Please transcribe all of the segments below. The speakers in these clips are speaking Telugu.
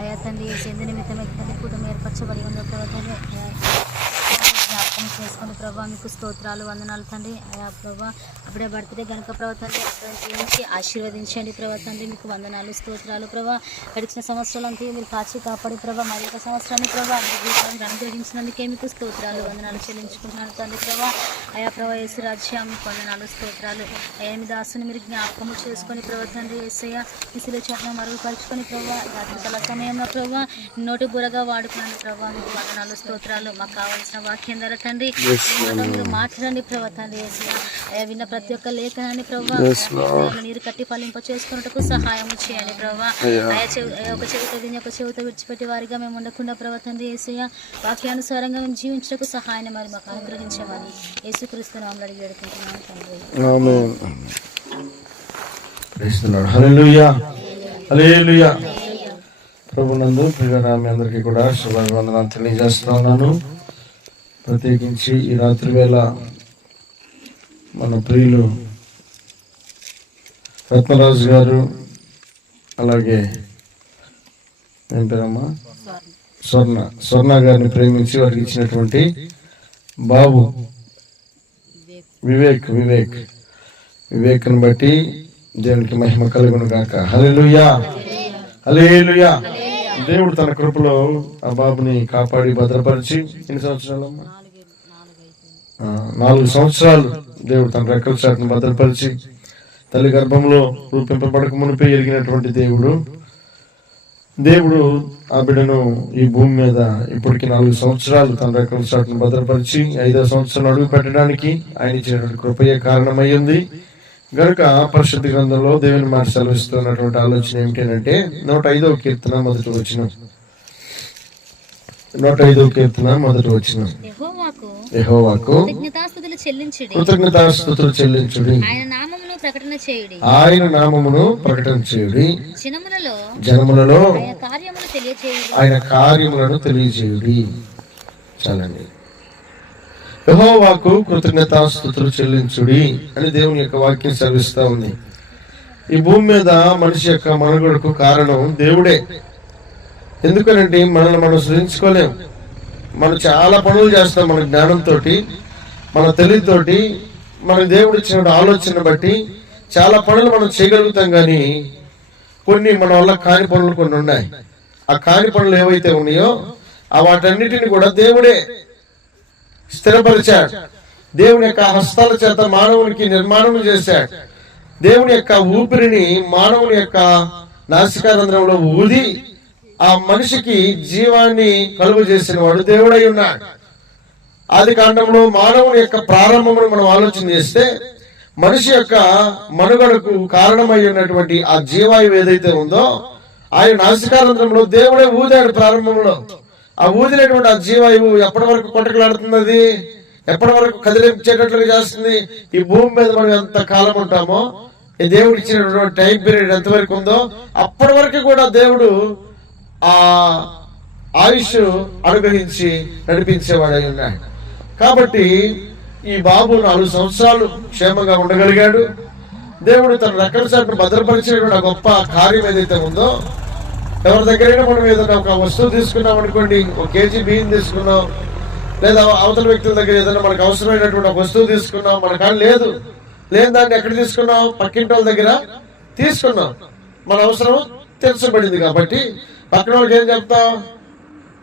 అయా తండ్రి చెంది నిమిత్తమే తండ్రి కూటమి ఏర్పరచబడి ఉందో తండ్రి జ్ఞాపకం చేసుకోండి ప్రభా. మీకు స్తోత్రాలు వందనాలు తండ్రి. అయా ప్రభా అప్పుడే బర్త్డే కనుక ప్రభా తండ్రి జీవించి ఆశీర్వదించండి ప్రభా తండ్రి. మీకు వందనాలు స్తోత్రాలు ప్రభా. గడిచిన సంవత్సరాలంతా మీరు కాచి కాపాడి ప్రభా మరి ఒక సంవత్సరాన్ని ప్రభా జీవితాన్ని అనుగ్రహించినందుకే మీకు స్తోత్రాలు వందనాలు చెల్లించుకుంటున్నాను తండ్రి ప్రభా. అయా ప్రభా యేసు రాజ్యం మీకు వందనాలు స్తోత్రాలు. అయా మీ దాసుని మీరు జ్ఞాపకము చేసుకొని ప్రభా తండ్రి యేసయ్య విసులు చట్టం మరుగుపరుచుకొని ప్రభా రాత్రికాల సమయంలో ప్రభా నోటి బురగా వాడుకున్నాను ప్రభా. మీకు వందనాలు స్తోత్రాలు. మాకు కావాల్సిన వాక్యం ద్వారా తండ్రి మీరు మాట్లాడండి ప్రభా తండ్రి యేసయ్య. అయా విన్న ప్రతి ఒక్క లేఖనాన్ని ప్రభా నీరు కట్టి ఫలింప చేసుకున్నట్టుకు సహాయం చేయండి ప్రభా. అయా ఒక చెవితో విని ఒక చెవితో విడిచిపెట్టి వారిగా మేము ఉండకుండా ప్రభా తండ్రి యేసయ్య వాక్యానుసారంగా మేము జీవించడానికి సహాయం మరి మాకు అనుగ్రహించమని యేసుక్రీస్తు నామములో అడిగి వేడుకుంటున్నాను తండ్రి. ప్రభునందు ప్రియరా మీ అందరికీ కూడా శుభాభివందనాలు తెలియజేస్తా ఉన్నాను. ప్రత్యేకించి ఈ రాత్రి వేళ మన ప్రియులు రత్నరాజు గారు అలాగే ఏం పేరమ్మా స్వర్ణ గారిని ప్రేమించి వారికి ఇచ్చినటువంటి బాబు వివేక్ని బట్టి దేవునికి మహిమ కలుగును గాక. హల్లెలూయా హల్లెలూయా. దేవుడు తన కృపలో ఆ బాబుని కాపాడి భద్రపరిచి ఎన్ని సంవత్సరాలమ్మా 4 సంవత్సరాలు దేవుడు తన రెక్కల చాటును భద్రపరిచి తల్లి గర్భంలో రూపింపబడక మునిపే ఎరిగినటువంటి దేవుడు ఆ బిడ్డను ఈ భూమి మీద ఇప్పటికి 4 సంవత్సరాలు తన రెక్కల చాటును భద్రపరిచి 5వ సంవత్సరం అడుగు పెట్టడానికి ఆయన ఇచ్చినటువంటి కృపయే కారణమయ్యింది గనుక పరిశుద్ధ గ్రంథంలో దేవుని మాట సెలవిస్తున్నటువంటి ఆలోచన ఏమిటంటే 105వ కీర్తన మొదటి వచనం. 105వ కీర్తన మొదటి వచనం. యెహోవాకు కృతజ్ఞతాస్తుతులు చెల్లించుడి, ఆయన నామమును ప్రకటన చేయుడి, జనములలో ఆయన కార్యములను తెలియజేయుడి. చాలండి. యెహోవాకు కృతజ్ఞతాస్తుతులు చెల్లించుడి అని దేవుని యొక్క వాక్యం సెలవిస్తా ఉంది. ఈ భూమి మీద మనిషి యొక్క మనుగడకు కారణం దేవుడే. ఎందుకనంటే మనల్ని మనం సృజించుకోలేం. మనం చాలా పనులు చేస్తాం మన జ్ఞానంతో, మన తెలివితోటి, మన దేవుడు ఇచ్చిన ఆలోచన బట్టి చాలా పనులు మనం చేయగలుగుతాం. కానీ కొన్ని మన వల్ల కాని పనులు కొన్ని ఉన్నాయి. ఆ కాని పనులు ఏవైతే ఉన్నాయో ఆ వాటన్నిటిని కూడా దేవుడే స్థిరపరిచాడు. దేవుని యొక్క హస్తాల చేత మానవునికి నిర్మాణం చేశాడు. దేవుని యొక్క ఊపిరిని మానవుని యొక్క నాసికారంధ్రంలో ఊది ఆ మనిషికి జీవాన్ని కలుగు చేసిన వాడు దేవుడై ఉన్నాడు. ఆది కాండంలో మానవుని యొక్క ప్రారంభమును మనం ఆలోచన చేస్తే మనిషి యొక్క మనుగడకు కారణమై ఉన్నటువంటి ఆ జీవాయువు ఏదైతే ఉందో ఆయన నాసికారంధ్రంలో దేవుడే ఊదాడు. ప్రారంభంలో ఆ ఊదినటువంటి ఆ జీవాయువు ఎప్పటి వరకు కొట్టకలాడుతుంది, అది ఎప్పటి వరకు కదిలించేటట్లుగా చేస్తుంది. ఈ భూమి మీద మనం ఎంత కాలం ఉంటామో ఈ దేవుడు ఇచ్చినటువంటి టైం పీరియడ్ ఎంతవరకు ఉందో అప్పటి వరకు కూడా దేవుడు ఆ ఆయుష్ అనుగ్రహించి నడిపించేవాడై ఉన్నాడు. కాబట్టి ఈ బాబు 4 సంవత్సరాలు క్షేమంగా ఉండగలిగాడు. దేవుడు తన రెక్కల చాటును భద్రపరిచినటువంటి ఆ గొప్ప కార్యం ఏదైతే ఉందో, ఎవరి దగ్గరైనా మనం ఏదైనా ఒక వస్తువు తీసుకున్నాం అనుకోండి, 1 కేజీ బియ్యం తీసుకున్నాం, లేదా అవతల వ్యక్తుల దగ్గర ఏదైనా మనకు అవసరమైనటువంటి ఒక వస్తువు తీసుకున్నాం, మన కాడ లేని దాన్ని ఎక్కడ తీసుకున్నాం, పక్కింటి వాళ్ళ దగ్గర తీసుకున్నాం. మన అవసరం తీర్చబడింది కాబట్టి పక్కన వాళ్ళకి ఏం చెప్తాం,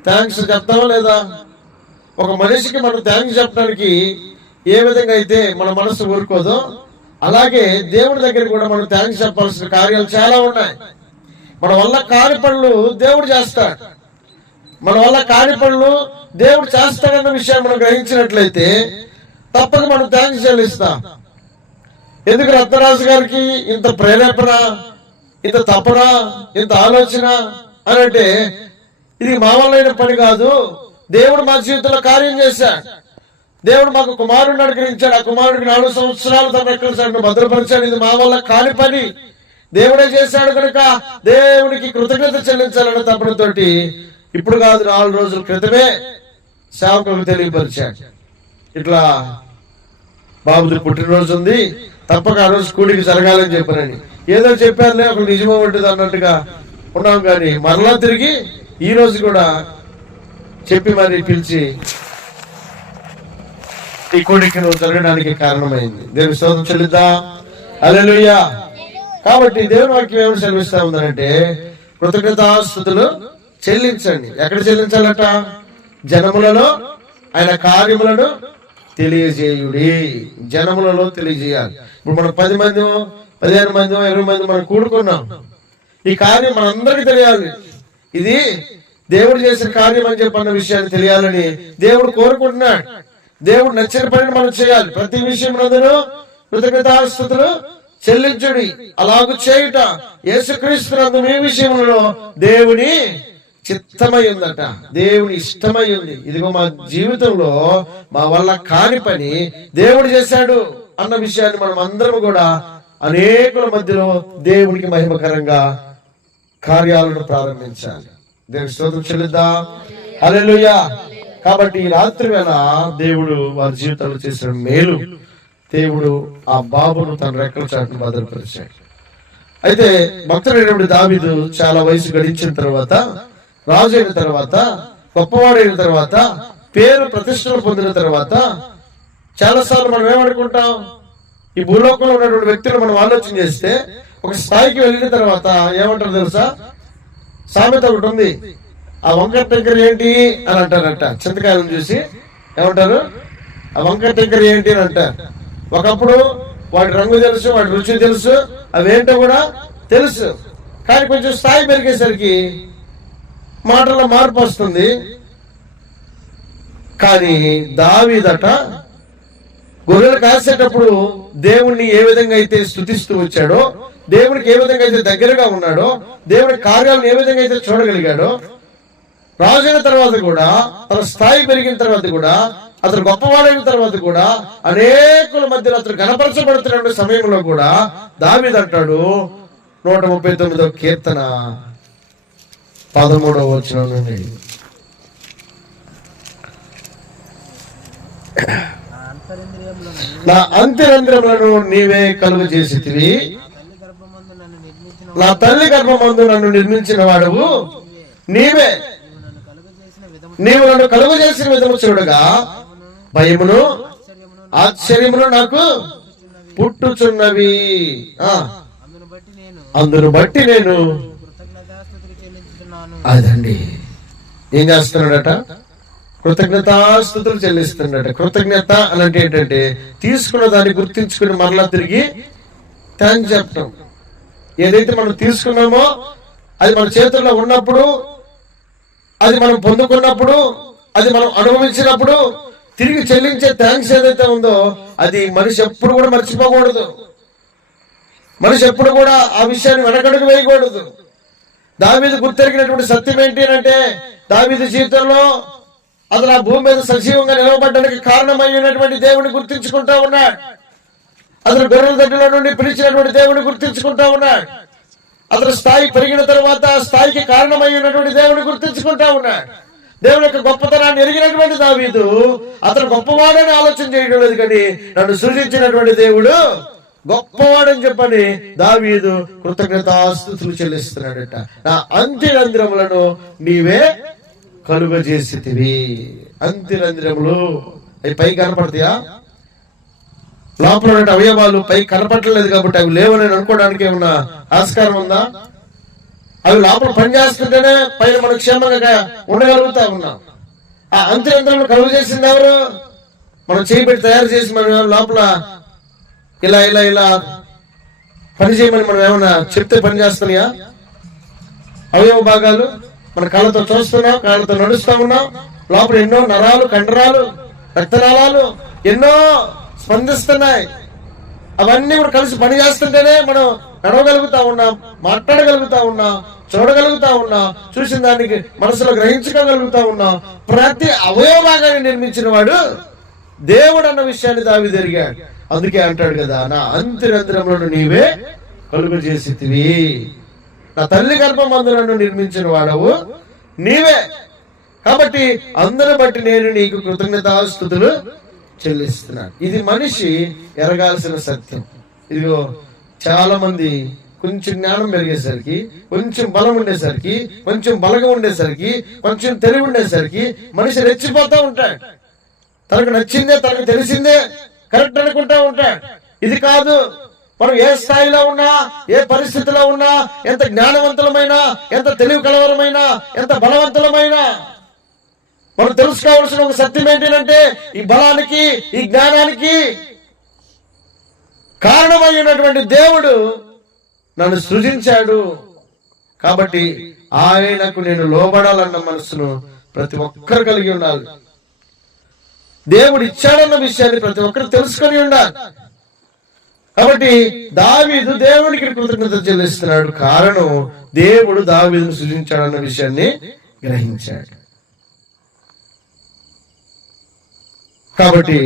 థ్యాంక్స్ చెప్తావా లేదా? ఒక మనిషికి మనం థ్యాంక్స్ చెప్పడానికి ఏ విధంగా అయితే మన మనసు ఊరుకోదో అలాగే దేవుడి దగ్గర కూడా మనం థ్యాంక్స్ చెప్పాల్సిన కార్యాలు చాలా ఉన్నాయి. మన వల్ల కాని పనులు దేవుడు చేస్తాడు. మన వల్ల కాని పనులు దేవుడు చేస్తాడన్న విషయాన్ని మనం గ్రహించినట్లయితే తప్పక మనం థ్యాంక్స్ చెల్లిస్తాం. ఎందుకు రత్నరాజు గారికి ఇంత ప్రేరేపణ, ఇంత తపన, ఇంత ఆలోచన అని అంటే ఇది మా వల్ల అయిన పని కాదు. దేవుడు మా జీవితంలో కార్యం చేశాడు. దేవుడు మాకు కుమారుడిని అనుగ్రహించాడు. ఆ కుమారుడికి 4 సంవత్సరాలు తన రెక్కల చాటును భద్రపరిచాడు. ఇది మా వల్ల కాని పని, దేవుడే చేశాడు కనుక దేవునికి కృతజ్ఞత చెల్లించాలన్న తపనతోటి ఇప్పుడు కాదు 4 రోజుల క్రితమే సేవకులకు తెలియపరిచాడు. ఇట్లా బాబుది పుట్టినరోజు ఉంది, తప్పక ఆ రోజు కూడికి జరగాలని చెప్పారని. ఏదో చెప్పారులే, ఒక నిజమో ఉంటుంది అన్నట్టుగా ఉన్నాం, కానీ మరలా తిరిగి ఈ రోజు కూడా చెప్పి మరి పిలిచి ఈ కోడికను జరగడానికి కారణమైంది. దేవుని స్తోత్రం చెల్లిద్దాం. హల్లెలూయా. కాబట్టి దేవుని వాక్యం ఏమని సెలవిస్తా ఉందంటే, కృతజ్ఞతాస్తుతులు చెల్లించండి. ఎక్కడ చెల్లించాలట? జనములలో ఆయన కార్యములను తెలియజేయుడి. జనములలో తెలియజేయాలి. ఇప్పుడు మనం 10 మంది 15 మంది 20 మంది మనం కూడుకున్నాం. ఈ కార్యం మనందరికీ తెలియాలి. ఇది దేవుడు చేసిన కార్యం అని చెప్పన్న విషయాన్ని తెలియాలని దేవుడు కోరుకుంటున్నాడు. దేవుడు నచ్చిన పనిని మనం చేయాలి. ప్రతి విషయంలో కృతజ్ఞతాస్తుతులు చెల్లించుడి. అలాగూ చేయుట యేసుక్రీస్తు మీ విషయంలో దేవుని చిత్తమై ఉందట, దేవుని ఇష్టమై ఉంది. ఇదిగో మా జీవితంలో మా వల్ల కాని పని దేవుడు చేశాడు అన్న విషయాన్ని మనం అందరం కూడా అనేకుల మధ్యలో దేవునికి మహిమకరంగా కార్యాలను ప్రారంభించాలి. దేవుని స్తోత్రం చెల్లిద్దాం. హల్లెలూయా. కాబట్టి ఈ రాత్రి వేళ దేవుడు వారి జీవితంలో చేసిన మేలు, దేవుడు ఆ బాబును తన రెక్కల చాటును భద్రపరిచాడు. అయితే భక్తుడైనటువంటి దావీదు చాలా వయసు గడించిన తర్వాత, రాజు అయిన తర్వాత, గొప్పవాడైన తర్వాత, పేరు ప్రతిష్టలు పొందిన తర్వాత, చాలాసార్లు మనం ఏమనుకుంటాం, ఈ భూలోకంలో ఉన్నటువంటి వ్యక్తులు మనం ఆలోచన చేస్తే ఒక స్థాయికి వెళ్ళిన తర్వాత ఏమంటారు తెలుసా? సామెత ఒకటి ఉంది, ఆ వంకర టెంకర్ ఏంటి అని అంటారట. చింతకాయలను చూసి ఏమంటారు? ఆ వంకర టెంకర్ ఏంటి అని అంటారు. ఒకప్పుడు వాటి రంగు తెలుసు, వాటి రుచి తెలుసు, అవేంటో కూడా తెలుసు. కానీ కొంచెం స్థాయి పెరిగేసరికి మాటల్లో మార్పు వస్తుంది. కానీ దావీదట గొర్రెలు కాసేటప్పుడు దేవుణ్ణి ఏ విధంగా అయితే స్తుతిస్తూ వచ్చాడో, దేవునికి ఏ విధంగా అయితే దగ్గరగా ఉన్నాడో, దేవుని కార్యాలను ఏ విధంగా అయితే చూడగలిగాడో, రాజైన తర్వాత కూడా, తన స్థాయి పెరిగిన తర్వాత కూడా, అతను గొప్పవాడైన తర్వాత కూడా, అనేకుల మధ్యలో అతను గణపరచబడుతున్న సమయంలో కూడా దావీదు అంటాడు 139వ కీర్తన 13వ వచనం నుండి, నా అంత్యరంధ్రములను నీవే కలుగు చేసితివి, నా తల్లి గర్భమందు నన్ను నిర్మించిన వాడవు నీవే, నీవు నన్ను కలుగు చేసిన విధము చూడగా భయమును ఆశ్చర్యమును నాకు పుట్టుచున్నవి. అందును బట్టి నేను అదండి ఏం చేస్తున్నాడట? కృతజ్ఞతాస్తుతులు చెల్లిస్తున్నాడట. కృతజ్ఞత అని అంటే ఏంటంటే తీసుకున్న దాన్ని గుర్తించుకుని మరలా తిరిగి థ్యాంక్స్ చెప్పడం. ఏదైతే మనం తీసుకున్నామో అది మన చేతుల్లో ఉన్నప్పుడు, అది మనం పొందుకున్నప్పుడు, అది మనం అనుభవించినప్పుడు తిరిగి చెల్లించే థ్యాంక్స్ ఏదైతే ఉందో అది మనిషి ఎప్పుడు కూడా మర్చిపోకూడదు. మనిషి ఎప్పుడు కూడా ఆ విషయాన్ని వెనకడుగు వేయకూడదు. దావీదు గుర్తెరిగినటువంటి సత్యం ఏంటి అంటే, దావీదు జీవితంలో అతను ఆ భూమి మీద సజీవంగా నిలవబడ్డానికి కారణమైనటువంటి దేవుని గుర్తించుకుంటా ఉన్నాడు. అతను గొర్రెల దగ్గర నుండి పిలిచినటువంటి దేవుని గుర్తించుకుంటా ఉన్నాడు. అతను స్థాయి పెరిగిన తర్వాత స్థాయికి కారణమైనటువంటి దేవుని గుర్తించుకుంటా ఉన్నాడు. దేవుని యొక్క గొప్పతనాన్ని ఎరిగినటువంటి దావీదు అతను గొప్పవాడని ఆలోచన చేయడం లేదు, కానీ నన్ను సృజించినటువంటి దేవుడు గొప్పవాడని చెప్పని దావీదు కృతజ్ఞతాస్తుతులు చెల్లిస్తున్నాడట. నా అంత్యరంధ్రములను నీవే కలుగజేసితివి. అంత్యరంధ్రములు అవి పై కనపడతాయా? లోపల ఉన్న అవయవాలు పై కనపడలేదు కాబట్టి అవి లేవని అనుకోవడానికి ఏమన్నా ఆస్కారం ఉందా? అవి లోపల పనిచేస్తుంటేనే పైన మనం క్షేమంగా ఉండగలుగుతా ఉన్నాం. ఆ అంత్యరంధ్రములు కలుగు చేసింది ఎవరు? మనం చేయబెట్టి తయారు చేసి మన లోపల ఇలా ఇలా ఇలా పని చేయమని మనం ఏమన్నా చెప్తే పని చేస్తున్నాయా? అవయవ భాగాలు మన కళ్ళతో చూస్తున్నాం, కళ్ళతో నడుస్తా ఉన్నాం. లోపల ఎన్నో నరాలు, కండరాలు, రక్తనాళాలు ఎన్నో స్పందిస్తున్నాయి. అవన్నీ కూడా కలిసి పని చేస్తుంటేనే మనం నడవగలుగుతా ఉన్నాం, మాట్లాడగలుగుతా ఉన్నాం, చూడగలుగుతా ఉన్నాం, చూసిన దానికి మనసులో గ్రహించుకోగలుగుతా ఉన్నాం. ప్రతి అవయవ భాగాన్ని నిర్మించిన వాడు దేవుడు అన్న విషయాన్ని దావీదు ఎరిగాడు. అందుకే అంటాడు కదా, నా అంత్యరంధ్రములను నీవే కలుగు చేసితివి, నా తల్లి గర్భమందు నన్ను నిర్మించిన వాడవు నీవే. కాబట్టి అందరి బట్టి నేను నీకు కృతజ్ఞతాస్తుతులు చెల్లిస్తున్నాను. ఇది మనిషి ఎరగాల్సిన సత్యం. ఇదిగో చాలా మంది కొంచెం జ్ఞానం పెరిగేసరికి, కొంచెం బలం ఉండేసరికి, కొంచెం బలగం ఉండేసరికి, కొంచెం తెలివి ఉండేసరికి మనిషి రెచ్చిపోతా ఉంటాడు. తనకు నచ్చిందే, తనకు తెలిసిందే కరెక్ట్ అనుకుంటా ఉంటాడు. ఇది కాదు. మనం ఏ స్థాయిలో ఉన్నా, ఏ పరిస్థితిలో ఉన్నా, ఎంత జ్ఞానవంతులమైనా, ఎంత తెలివి కలవరమైనా, ఎంత బలవంతులమైనా, మనం తెలుసుకోవాల్సిన ఒక సత్యం ఏంటంటే, ఈ బలానికి, ఈ జ్ఞానానికి కారణమైనటువంటి దేవుడు నన్ను సృజించాడు. కాబట్టి ఆయనకు నేను లోబడాలన్న మనసును ప్రతి ఒక్కరు కలిగి ఉండాలి. దేవుడు ఇచ్చాడన్న విషయాన్ని ప్రతి ఒక్కరు తెలుసుకొని ఉండాలి. కాబట్టి దావీదు దేవునికి కృతజ్ఞత చెల్లిస్తున్నాడు. కారణం, దేవుడు దావీదును సృజించాడన్న విషయాన్ని గ్రహించాడు. కాబట్టి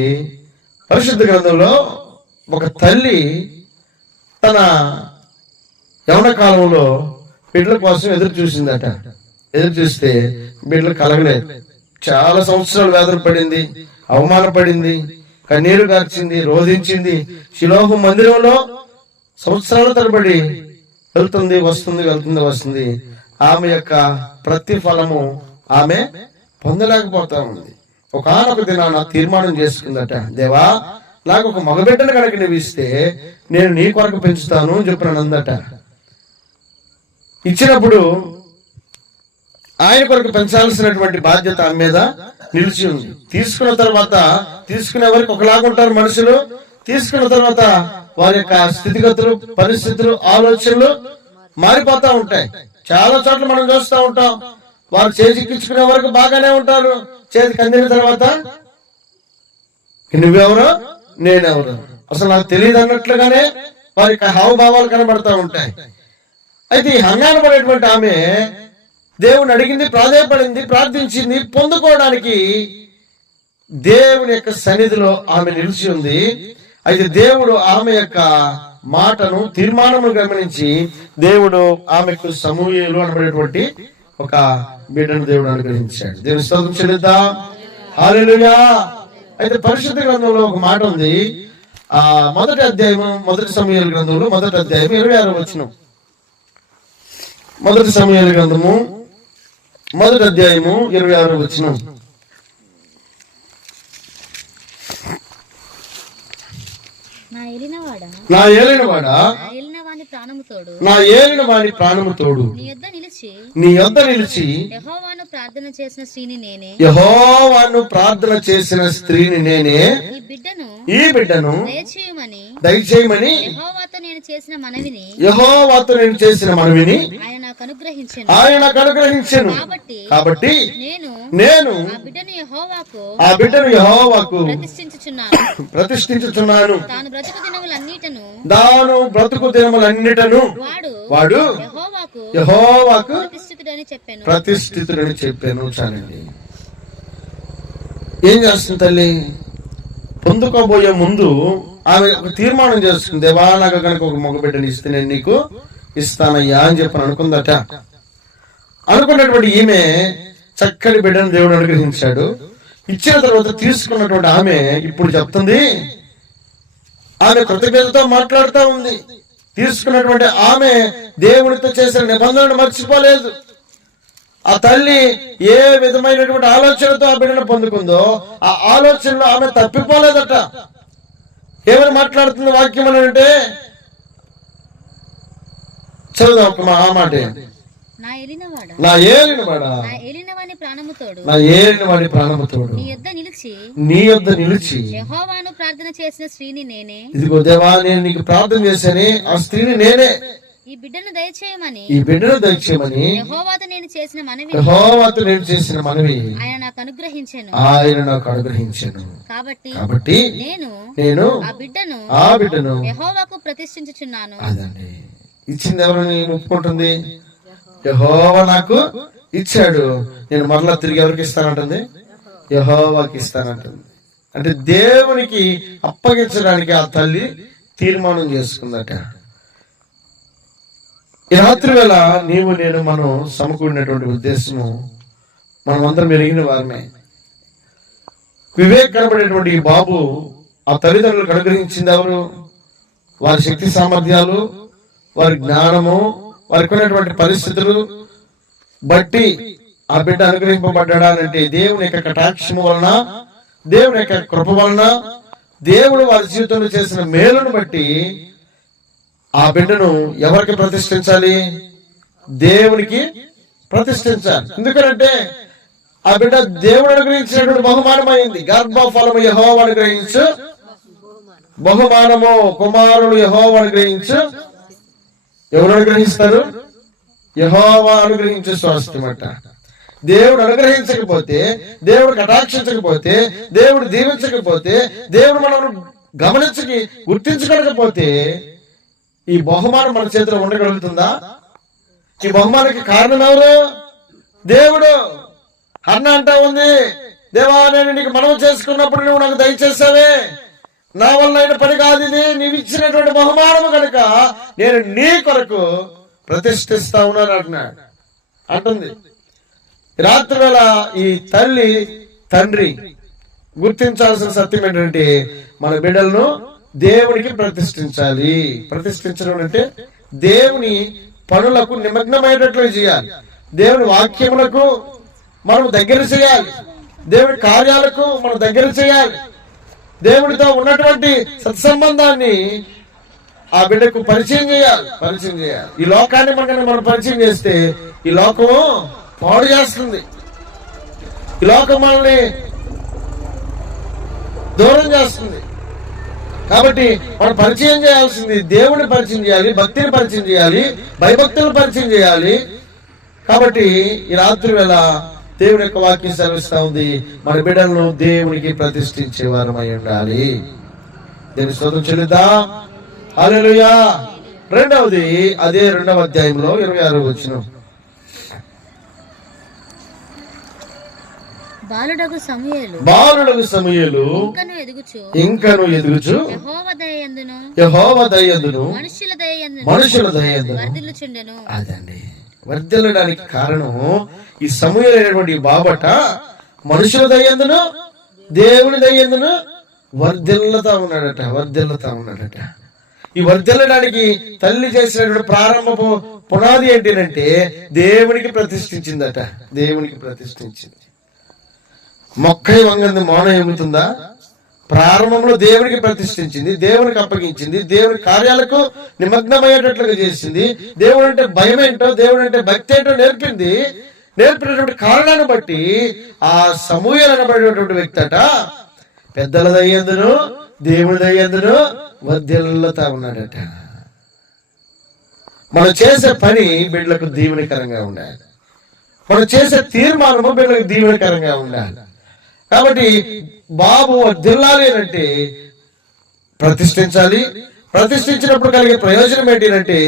పరిశుద్ధ గ్రంథంలో ఒక తల్లి తన యవన కాలంలో బిడ్డల కోసం ఎదురు చూసిందట. ఎదురు చూస్తే బిడ్డలు కలగలేదు. చాలా సంవత్సరాలు వేదన పడింది, అవమానపడింది, కన్నీరు కార్చింది, రోధించింది. శిలోహు మందిరంలో సంవత్సరాల తరబడి వెళ్తుంది, వస్తుంది, వెళ్తుంది, వస్తుంది. ఆమె యొక్క ప్రతిఫలము ఆమె పొందలేకపోతా ఉంది. ఒకనొక దినాన తీర్మానం చేసుకుందట, దేవా నాకు ఒక మగబిడ్డను కనుక నువ్వు ఇస్తే నేను నీ కొరకు పెంచుతాను అని చెప్పిన అందట. ఇచ్చినప్పుడు ఆయన కొరకు పెంచాల్సినటువంటి బాధ్యత ఆమె మీద నిలిచి ఉంది. తీసుకున్న తర్వాత తీసుకునే వరకు ఒకలాగుంటారు మనుషులు. తీసుకున్న తర్వాత వారి యొక్క స్థితిగతులు, పరిస్థితులు, ఆలోచనలు మారిపోతా ఉంటాయి. చాలా చోట్ల మనం చూస్తూ ఉంటాం. వారు చేజిక్కించుకునే వరకు బాగానే ఉంటారు. చేతికి అందిన తర్వాత నువ్వెవరో నేనెవరు అసలు నాకు తెలియదు అన్నట్లుగానే వారి యొక్క హావభావాలు కనబడతా ఉంటాయి. అయితే ఈ హన్నాను పడేటువంటి ఆమె దేవుని అడిగింది, ప్రాధేయపడింది, ప్రార్థించింది. పొందుకోవడానికి దేవుని యొక్క సన్నిధిలో ఆమె నిలిచి ఉంది. అయితే దేవుడు ఆమె యొక్క మాటను, తీర్మానమును గమనించి దేవుడు ఆమెకు సమూయేలు అనబడేటువంటి ఒక బిడ్డను దేవుడు అనుగ్రహించాడు. దేవుని స్తోత్రం చెల్లిద్దాం. హల్లెలూయా. అయితే పరిశుద్ధ గ్రంథంలో ఒక మాట ఉంది. మొదటి అధ్యాయము, మొదటి సమూయేలు గ్రంథంలో మొదటి అధ్యాయం 26వ వచనం. మొదటి సమూయేలు గ్రంథము మొదటి అధ్యాయము 26వ వచనం. నా ఏలినవాడా, నా ఏలిన వాని ప్రాణము తోడు నీ యొద్ద నిలిచి యెహోవాను ప్రార్థన చేసిన స్త్రీని నేనే ఈ బిడ్డను దయచేయమని యెహోవాతో నేను చేసిన మనవిని ఆయన నాకు అనుగ్రహించెను. కాబట్టి నేను ఆ బిడ్డను యెహోవాకు ప్రతిష్ఠించుచున్నాను. దాను బ్రతుకు దినములన్నిటను వాడు యెహోవాకు ప్రతిష్ఠితుడని చెప్పాను. చాలండి. ఏం చేస్తుంది తల్లి? పొందుకోబోయే ముందు ఆమె ఒక తీర్మానం చేసుకుంది, దేవా నాకు కనుక ఒక మగ బిడ్డని ఇస్తే నేను నీకు ఇస్తానయ్యా అని చెప్పని అనుకుందట. అనుకున్నటువంటి ఈమె చక్కటి బిడ్డను దేవుడు అనుగ్రహించాడు. ఇచ్చిన తర్వాత తీసుకున్నటువంటి ఆమె ఇప్పుడు చెప్తుంది, ఆమె కృతజ్ఞతతో మాట్లాడుతూ ఉంది. తీసుకున్నటువంటి ఆమె దేవునితో చేసిన నిబంధనను మర్చిపోలేదు. ఆ తల్లి ఏ విధమైనటువంటి ఆలోచనతో ఆ బిడ్డను పొందుకుందో ఆ ఆలోచనలో ఆమె తప్పిపోలేదట. ఏమని మాట్లాడుతుంది వాక్యం అని అంటే, చదువుదాం ఒక ఆ మాట. నా ఏలిన వాని ప్రాణము తోడు నీ యొద్ద నిలిచి యెహోవాను ప్రార్థన చేసిన స్త్రీని నేనే. ఇదిగో దేవా, నేను నీకు ప్రార్థన చేశానే, ఆ స్త్రీని నేనే. ఈ బిడ్డను దయచేయమని యెహోవాతో నేను చేసిన మనవి ఆయన నాకు అనుగ్రహించెను. కాబట్టి నేను ఆ బిడ్డను యెహోవాకు ప్రతిష్ఠించుచున్నాను. అదండి, ఇచ్చింది ఎవరిని ఒప్పుకుంటుంది? యెహోవా నాకు ఇచ్చాడు, నేను మరలా తిరిగి ఎవరికి ఇస్తానంటుంది? యెహోవాకి ఇస్తానంటుంది. అంటే దేవునికి అప్పగించడానికి ఆ తల్లి తీర్మానం చేసుకుందట. ఈ రాత్రి వేళ నీవు నేను మనం సమకూడినటువంటి ఉద్దేశము, మనం అందరం ఎరిగిన వారమే. వివేక్ కనబడేటువంటి ఈ బాబు ఆ తల్లిదండ్రులకు అనుగ్రహించింది ఎవరు? వారి శక్తి సామర్థ్యాలు, వారి జ్ఞానము, వారికి ఉన్నటువంటి పరిస్థితులు బట్టి ఆ బిడ్డ అనుగ్రహింపబడ్డా అంటే దేవుని యొక్క కటాక్షము వలన, దేవుని యొక్క కృప వలన, దేవుడు వారి జీవితంలో చేసిన మేలును బట్టి ఆ బిడ్డను ఎవరికి ప్రతిష్ఠించాలి? దేవునికి ప్రతిష్ఠించాలి. ఎందుకంటే ఆ బిడ్డ దేవుడు అనుగ్రహించినటువంటి బహుమానమైంది. గర్భఫలము యెహోవా అనుగ్రహించు బహుమానము, కుమారుడు యెహోవా అనుగ్రహించు. ఎవరు అనుగ్రహిస్తారు? యెహోవా అనుగ్రహించు స్వాస్థ్యమట. దేవుడు అనుగ్రహించకపోతే, దేవుడు కటాక్షించకపోతే, దేవుడు దీవించకపోతే, దేవుడు మనం గమనించకి గుర్తించుకోకపోతే ఈ బహుమానం మన చేతిలో ఉండగలుగుతుందా? ఈ బహుమానానికి కారణం ఎవరు? దేవుడు. అన్న అంటా ఉంది, దేవా నేను నీకు మనవి చేసుకున్నప్పుడు నువ్వు నాకు దయచేసావే, నా వల్ల అయిన పని కాదు ఇది, నీవు ఇచ్చినటువంటి బహుమానము కనుక నేను నీ కొరకు ప్రతిష్ఠిస్తా ఉన్నాను అంటున్నాడు అంటుంది. రాత్రి వేళ ఈ తల్లి తండ్రి గుర్తించాల్సిన సత్యం ఏంటంటే మన బిడ్డలను దేవునికి ప్రతిష్ఠించాలి. ప్రతిష్ఠించడం అంటే దేవుని పనులకు నిమగ్నమయ్యేటట్లు చేయాలి, దేవుని వాక్యములకు మనం దగ్గర చేయాలి, దేవుని కార్యాలకు మనం దగ్గర చేయాలి, దేవుడితో ఉన్నటువంటి సత్సంబంధాన్ని ఆ బిడ్డకు పరిచయం చేయాలి. ఈ లోకాన్ని మనం పరిచయం చేస్తే ఈ లోకము పాడు చేస్తుంది, ఈ లోకం మనల్ని దూరం చేస్తుంది. కాబట్టి మనం పరిచయం చేయాల్సింది దేవుని పరిచయం చేయాలి, భక్తిని పరిచయం చేయాలి, భయభక్తులను పరిచయం చేయాలి. కాబట్టి ఈ రాత్రి వేళ దేవుని యొక్క వాక్యం సెలవిస్తా ఉంది, మన బిడ్డలను దేవునికి ప్రతిష్ఠించే వారమై ఉండాలి. దేవుని స్తోత్రం చెల్లిద్దాం. హల్లెలూయా. రెండవది అదే 2వ అధ్యాయంలో 26వ వచనం. బాలుడగు సమూయేలు ఇంకను ఎదుగుచు యెహోవా దయయందును మనుషుల దయయందును అదండి వర్ధిల్లడానికి కారణం. ఈ సమూయేలు అనేటువంటి బాబట మనుషుల దయయందును దేవుని దయయందును వర్ధిల్లుతా ఉన్నాడట. ఈ వర్ధిల్లడానికి తల్లి చేసినటువంటి ప్రారంభపు పునాది ఏంటంటే దేవునికి ప్రతిష్ఠించిందట. దేవునికి ప్రతిష్ఠించింది. మొక్కై వంగంది మౌన ఎగుతుందా? ప్రారంభంలో దేవునికి ప్రతిష్ఠించింది, దేవునికి అప్పగించింది, దేవుని కార్యాలకు నిమగ్నమయ్యేటట్లుగా చేసింది. దేవుడు అంటే భయం ఏంటో, దేవుడు అంటే భక్తి ఏంటో నేర్పినటువంటి కారణాన్ని బట్టి ఆ సమూయేలు అనబడేటువంటి వ్యక్తి అట పెద్దల దయ్యందును దేవుని దయ్యందును వర్ధిల్లుతా ఉన్నాడట. మనం చేసే పని బిడ్డలకు దీవెనకరంగా ఉండాలి, మనం చేసే తీర్మానము బిడ్డలకు దీవెనకరంగా ఉండాలి. కాబట్టి బాబు వర్ధిల్లాలి అంటే ప్రతిష్ఠించాలి. ప్రతిష్ఠించినప్పుడు కలిగే ప్రయోజనం ఏంటంటే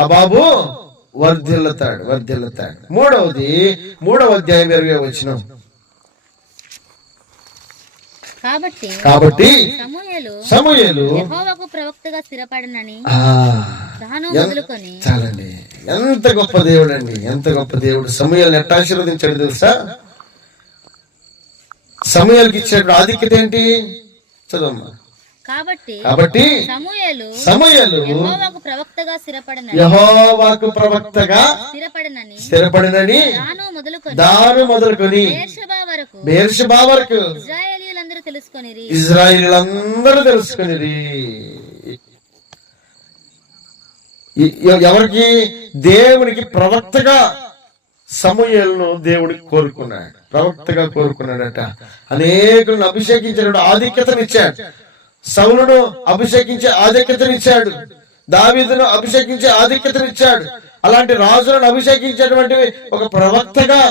ఆ బాబు వర్ధిల్లుతాడు. మూడవది 3వ అధ్యాయం 20వ వచనం. కాబట్టి సమూయేలు యెహోవాకు ప్రవక్తగా స్థిరపడనని చాలండి. ఎంత గొప్ప దేవుడు అండి, ఎంత గొప్ప దేవుడు. సమూయేలుని ఎట్లా ఆశీర్వదించాడు తెలుసా? సమూయేలుకి ఇచ్చిన ఆధిక్యత ఏంటి? చదవమ్మా. కాబట్టి సమూయేలు యెహోవాకు ప్రవక్తగా స్థిరపడినని దాను మొదలుకొని బెయేర్షెబా వరకు ఇశ్రాయేలీయులందరూ తెలుసుకొనిరి. ఎవరికి? దేవునికి ప్రవక్తగా సమూయేలును దేవుడికి కోరుకున్నాడు, ప్రవక్తగా కోరుకున్నాడట. అనేకులను అభిషేకించిన ఆధిక్యతనిచ్చాడు. సౌలును అభిషేకించే ఆధిక్యతనిచ్చాడు, దావీదును అభిషేకించే ఆధిక్యతనిచ్చాడు. అలాంటి రాజులను అభిషేకించేటువంటి ఒక ప్రవక్తగా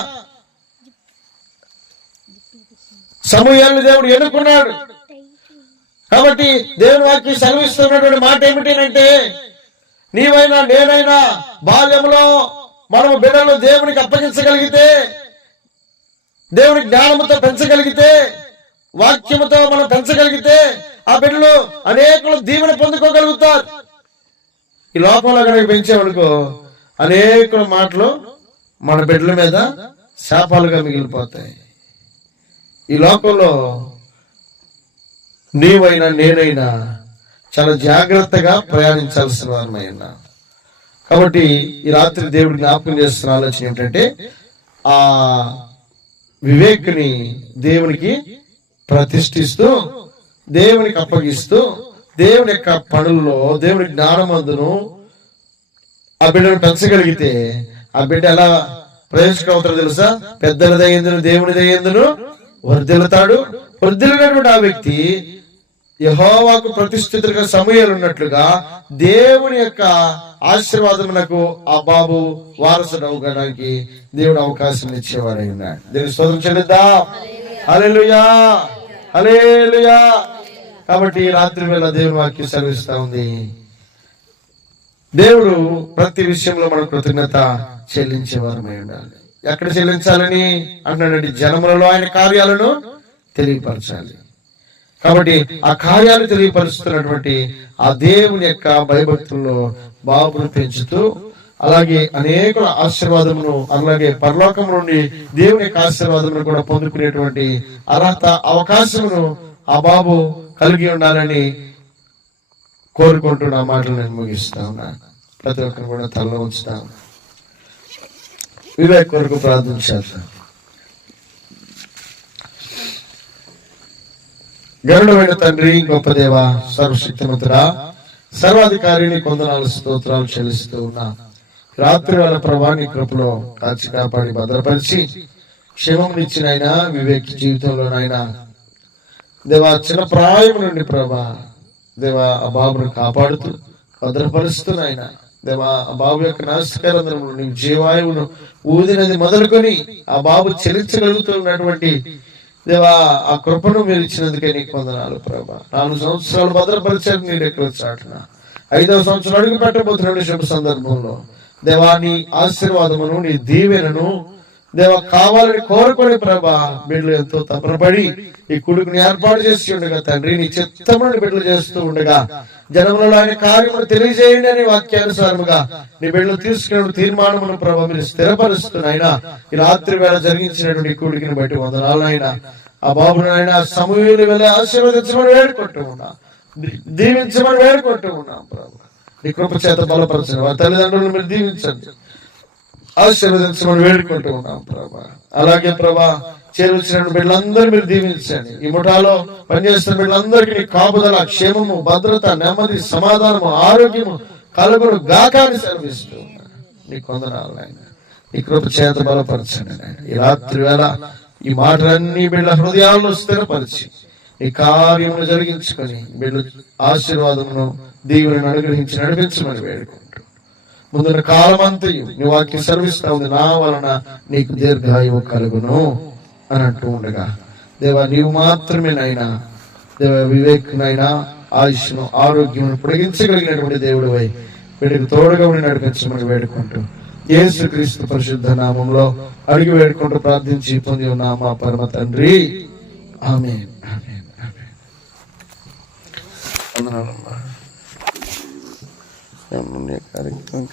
సమూయేలును దేవుడు ఎన్నుకున్నాడు. కాబట్టి దేవుని వాక్యం సెలవిస్తున్నటువంటి మాట ఏమిటంటే, నీవైనా నేనైనా బాల్యంలో మనము బిడ్డలను దేవునికి అప్పగించగలిగితే, దేవుని జ్ఞానముతో పెంచగలిగితే, వాక్యముతో మనం పెంచగలిగితే ఆ బిడ్డలు అనేకులు దీవెన పొందుకోగలుగుతారు. ఈ లోకంలో కనుక పెంచామనుకో అనేకుల మాటలు మన బిడ్డల మీద శాపాలుగా మిగిలిపోతాయి. ఈ లోకంలో నీవైనా నేనైనా చాలా జాగ్రత్తగా ప్రయాణించాల్సిన వారమైనా. కాబట్టి ఈ రాత్రి దేవుడు జ్ఞాపకం చేస్తున్న ఆలోచన ఏంటంటే ఆ వివేక్ని దేవునికి ప్రతిష్ఠిస్తూ, దేవునికి అప్పగిస్తూ, దేవుని యొక్క పనుల్లో దేవుని జ్ఞానమందును ఆ బిడ్డను పెంచగలిగితే ఆ బిడ్డ ఎలా ప్రయోజనం అవుతాడో తెలుసా? పెద్దల దయ్యందును దేవుని దయ్యందును వర్ధిల్లుతాడు. వర్ధిల్లినటువంటి ఆ వ్యక్తి యెహోవాకు ప్రతిష్ఠితులుగా సమూయేలు ఉన్నట్లుగా దేవుని యొక్క ఆశీర్వాదమునకు ఆ బాబు వారసుడు అవడానికి దేవుడు అవకాశం ఇచ్చేవాడై ఉన్నాడు. దేవుని స్తోత్రం చెల్లిద్దాం. హల్లెలూయా, హల్లెలూయా. కాబట్టి రాత్రి వేళ దేవుని వాక్యం సెలవిస్తా ఉంది, దేవుడు ప్రతి విషయంలో మనం కృతజ్ఞత చెల్లించేవారమై ఉండాలి. ఎక్కడ చెల్లించాలని అంటున్నాడండి? జనములలో ఆయన కార్యాలను తెలియపరచాలి. కాబట్టి ఆ కార్యాలు తెలియపరుస్తున్నటువంటి ఆ దేవుని యొక్క భయభక్తుల్లో బాబును పెంచుతూ, అలాగే అనేక ఆశీర్వాదమును, అలాగే పరలోకం నుండి దేవుని యొక్క ఆశీర్వాదమును కూడా పొందుకునేటువంటి అర్హత, అవకాశమును ఆ బాబు కలిగి ఉండాలని కోరుకుంటున్న మాటలు నేను ముగిస్తా ఉన్నా. ప్రతి ఒక్కరు కూడా తలలో ఉంచుతాను. వివేక్ కొరకు ప్రార్థించాలి. గరుడమైన తండ్రి, గొప్ప దేవ, సర్వశక్తిమంతుడా, సర్వాధికారిని కొందనాలు స్తోత్రాలు చెల్లిస్తూ ఉన్నా. రాత్రి వేళ ప్రభా నీ కృపలో కాచి కాపాడి భద్రపరిచి క్షేమమునిచ్చిన ఆయన వివేక్ జీవితంలోనైనా దేవా చిన్న ప్రాయం నుండి ప్రభా దేవా ఆ బాబును కాపాడుతూ భద్రపరుస్తున్నాయన దేవా ఆ బాబు యొక్క నాసికారంధ్రములు నీ జీవాయువును ఊదినది మొదలుకొని ఆ బాబు చెల్లించగలుగుతున్నటువంటి దేవా ఆ కృపను మీరు ఇచ్చినందుకే నీకు వందనాలు ప్రభా. 4 సంవత్సరాలు భద్రపరిచారు నీ రెక్కల చాటున. 5వ సంవత్సరం అడుగు పెట్టబోతున్న శుభ సందర్భంలో దేవా నీ ఆశీర్వాదమును, నీ దీవెనను దేవా కావాలని కోరుకొని ప్రభా బిడ్డలు ఎంతో తపనపడి ఈ కొడుకుని ఏర్పాటు చేసి ఉండగా తండ్రి నీ చిత్తమును బిడ్డలు చేస్తూ ఉండగా జనములలో ఆయన కార్యములు తెలియజేయండి అని వాక్యానుసారముగా నీ బిడ్డలు తీసుకున్న తీర్మానమును ప్రభా మీరు స్థిరపరుస్తున్నాయినా ఈ రాత్రి వేళ జరిగించినటువంటి కొడుకుని బట్టి వందనాలు అయినా ఆ బాబును ఆయన సమూహులు వెళ్ళి ఆశీర్వదించమని వేడుకుంటూ ఉన్నా, దీవించమని వేడుకుంటూ ఉన్నాం ప్రభా. నీ కృప చేత బలపరచండి, వారి తల్లిదండ్రులను మీరు దీవించండి, ఆశీర్వదించమని వేడుకుంటూ ఉన్నాం ప్రభా. అలాగే ప్రభా చేరువచ్చిన బిడ్డలందరూ మీరు దీవించండి. ఈ ముఠాలో పనిచేస్తున్న బిడ్డలందరికీ నీ కాపుదల, క్షేమము, భద్రత, నెమ్మది, సమాధానము, ఆరోగ్యము కలుగును గాక అని సెలవిస్తూ ఉన్నాను. నీకు వందనాలు ఆయన. నీ కృప చేత బలపరచండి ఆయన. ఈ రాత్రి వేళ ఈ మాటలన్నీ బిడ్డల హృదయాలను స్థిరపరిచి ఈ కార్యమును జరిగించుకొని బిడ్డలు ఆశీర్వాదమును దీవులను అనుగ్రహించి నడిపించమని వేడుకుంటూ ముందున్న కాలమంతయు నీ వాక్యం సెలవిస్తా ఉంది, నా వలన నీకు దీర్ఘాయువు కలుగును అని అంటూ ఉండగా దేవా నీవు మాత్రమే నైనా దేవ వివేక్నైనా ఆయుష్ను, ఆరోగ్యమును పొడిగించగలిగినటువంటి దేవుడు వై వీడికి తోడుగా ఉండి నడిపించమని వేడుకుంటూ యేసుక్రీస్తు పరిశుద్ధ నామంలో అడిగి వేడుకుంటూ ప్రార్థించి పొంది ఉన్నాం మా పరమ తండ్రి, ఆమేన్. కార్యక్రమం